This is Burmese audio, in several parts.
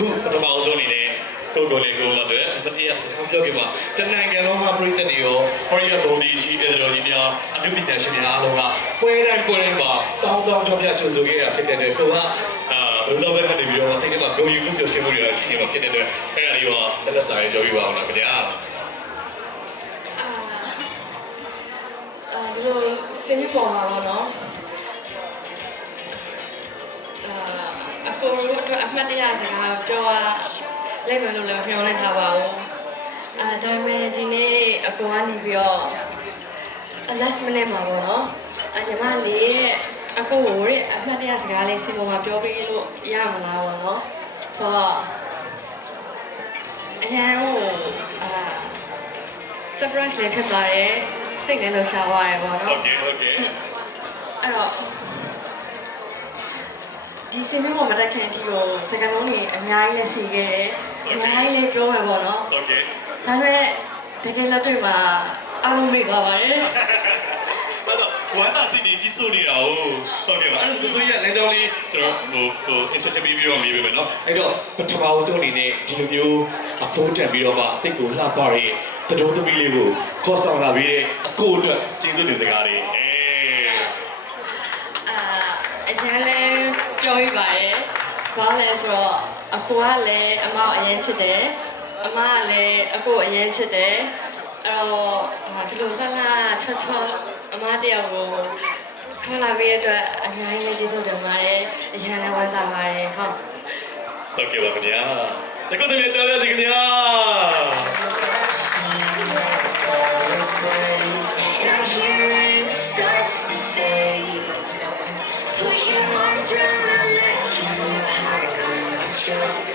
အခုပထမအဆုံးအနေနဲ့ကိုကိုလေးကိုလာတဲ့မတရားစကားပြောပြပါတနိုင်ငံလုံးကပြည်သက်တွေရောဟောရီယာဘုံဒီရှိအဲ့တော်ကြီးများအနုပညာရှင်များအားလုံးကပွဲတိုင်းပွဲတိုင်းမှာတောင်းတောင်းကြောပြကြိုဆိုခဲ့ရဖြစ်တဲ့အတွက်သူကအာဘယ်လိုပဲကနေပြီးတော့စိတ်ထဲမှာဂုဏ်ယူမှုပြောရှင်းမှုတွေရှိနေမှာဖြစ်တဲ့အတွက်အဲ့ဒါလေးရောတက်လက်စာရေးပြောပြပါအောင်လားခင်ဗျာအာအာဒီလိုစင်ကြီးပေါ်မှာပေါ့နော်အာအ ကိုတို့အတွက်အမှတ်တရစကားပြောရလိုက်မယ်လို့လည်းပြောလိုက်တာပါဘူးအာဒါပေမဲ့ဒီနေ့အကိုကနေပြီးတော့ last minute မှာပေါ့နော်အညီမလေးရဲ့အကိုကိုတဲ့အမှတ်တရစကားလေးစင်ပေါ်မှာပြောပေးလို့ရမလားပေါ့နော်ဆိုတော့အရင်ကအာ surprise လေးဖြစ်သွားတယ်စိတ်လည်းလှရှားသွားတယ်ပေါ့ဟုနော်တ်ကဲ့ဟုတ်ကဲ့ ဒီစင်မင်းပေါ်မတက်ခင်အထိကိုစကလုံးတွေအများကြီးလဲစီခဲ့တယ်အများကြီးလဲပြောမယ်ပေါ့နော်ဟုတ်ကဲ့ဒါပေမဲ့တကယ်လက်တွေ့မှာအားလုံးမေ့သွားပါတယ်ဘာတော့ဝမ်းသာစီတီကြီးဆိုးနေတာဟုတ်ဟုတ်ကဲ့ပါအဲ့တော့ဆိုရလမ်းကြောင်းလေးကျွန်တော်ဟိုဟို instruction ပေးပြီးတော့မေးပေးမယ်နော်အဲ့တော့ပထမဆုံးအနေနဲ့ဒီလိုမျိုးအဖိုးတက်ပြီးတော့မှတိတ်ကိုလှပရဲ့တတော်သမီးလေးကိုခေါ်ဆောင်လာပြီးတဲ့အကိုအတွက်ကျေးဇူးတင်စကားတွေအဲ ပြောပြပါတယ်ဘာလဲဆိုတော့အကိုကလည်းအမောက်အရင်ချစ်တယ်အမကလည်းအကိုအရင်ချစ်တယ်အဲ့တော့အာဒီလိုကလာချောချောအမတယောက်ကိုခေါ်လာပြီးတဲ့အတွက်အများကြီးလည်းကျေးဇူးတင်ပါတယ်အရင်လည်းဝမ်းသာပါတယ်ဟုတ်ဟုတ်ကဲ့ပါခင်ဗျာတကုတ်တည်းကြားရစီခင်ဗျာ just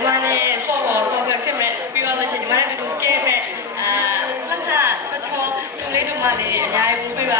ညီမနဲ့ software software ဖြစ်မဲ့ပြီးတော့လို့ရှိရင်ညီမနဲ့တူတူ game မဲ့အာလက်ထချောချောလူလေးတို့မလေးတွေအများကြီးပို့ပေးပါ